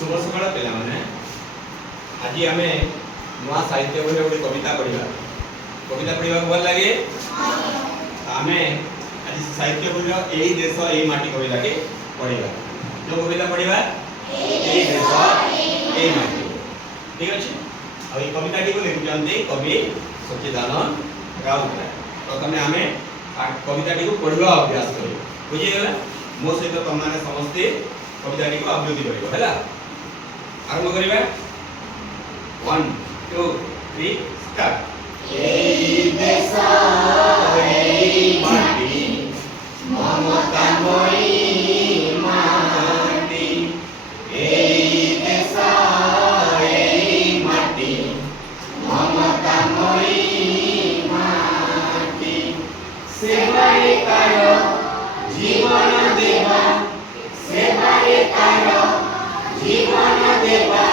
शुभ सकाळ पिला माने आज आमे नुआ साहित्य बोले गोटे कविता पढ़ा भल लगे आमे आज साहित्य बोले एई देश एई माटी कविता के पढ़ा जो कविता पढ़ा एई देश एई माटी ठीक अछि। अब ई कविता टी को लिखुचंती कवि सच्चिदानंद राउतराय। प्रथमे आमे कविता टी को पढ़वा अभ्यास करियो बुझी गेला मो सहित तुम माने समस्त कविता टी को आवृत्ति करियो हैला। आरंभ करिबा 1 2 3 स्टार्ट। एई देश एई माटी ममतामयी माटी एई देश एई माटी ममतामयी माटी सेवाए कारो जीवन देवा सेवाए कारो जीवन देवा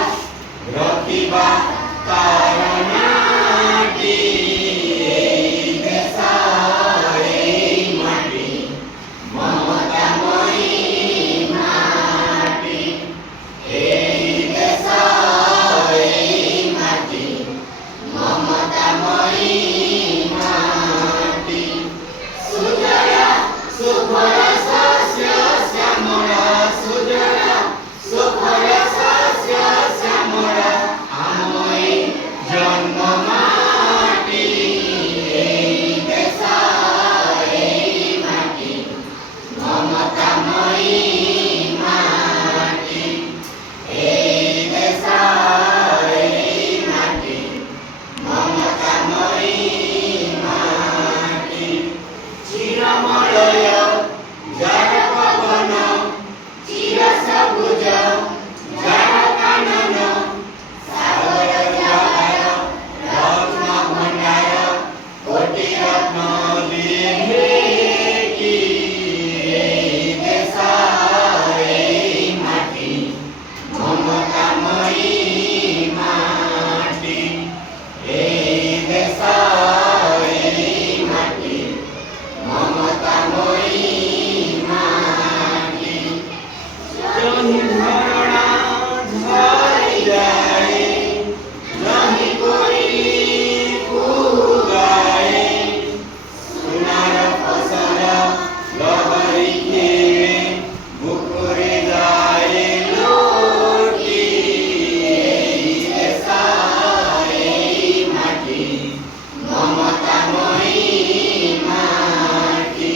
रखिबा कारणाटी एई देश एई माटी ममतामयी माटी एई देश एई माटी ममतामयी माटी सुजला सुफल शस्य श्यामल सुजला सुफल शस्य श्यामल आमय जन्म माटी एई देश एई माटी ममतामयी माटी एई देश एई माटी ममतामयी माटी चिरमलय जार पवन चिर सबुज जार कानन सागर जवार रत्न भंडार कोटि रत्न विभेकी एई देश एई माटी ममतामयी माटी एई देश एई माटी ममतामयी माटी जहीं झरणा झरि जाए जहीं कोयली कुगाए सोनार फसल लहरी खेले बुकुरे जाए लोटी एई देश एई माटी ममतामयी माटी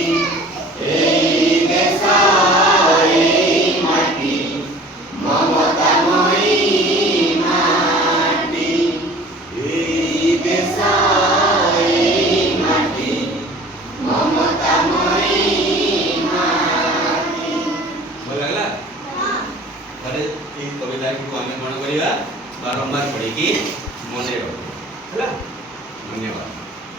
एई देश एई माटी ममतामयी माटी एई देश एई माटी ममतामयी माटी। भल लागला अरे ई कविता को आमे कोन करिवा बारंबार पढ़ी की मने रखो हैला। धन्यवाद।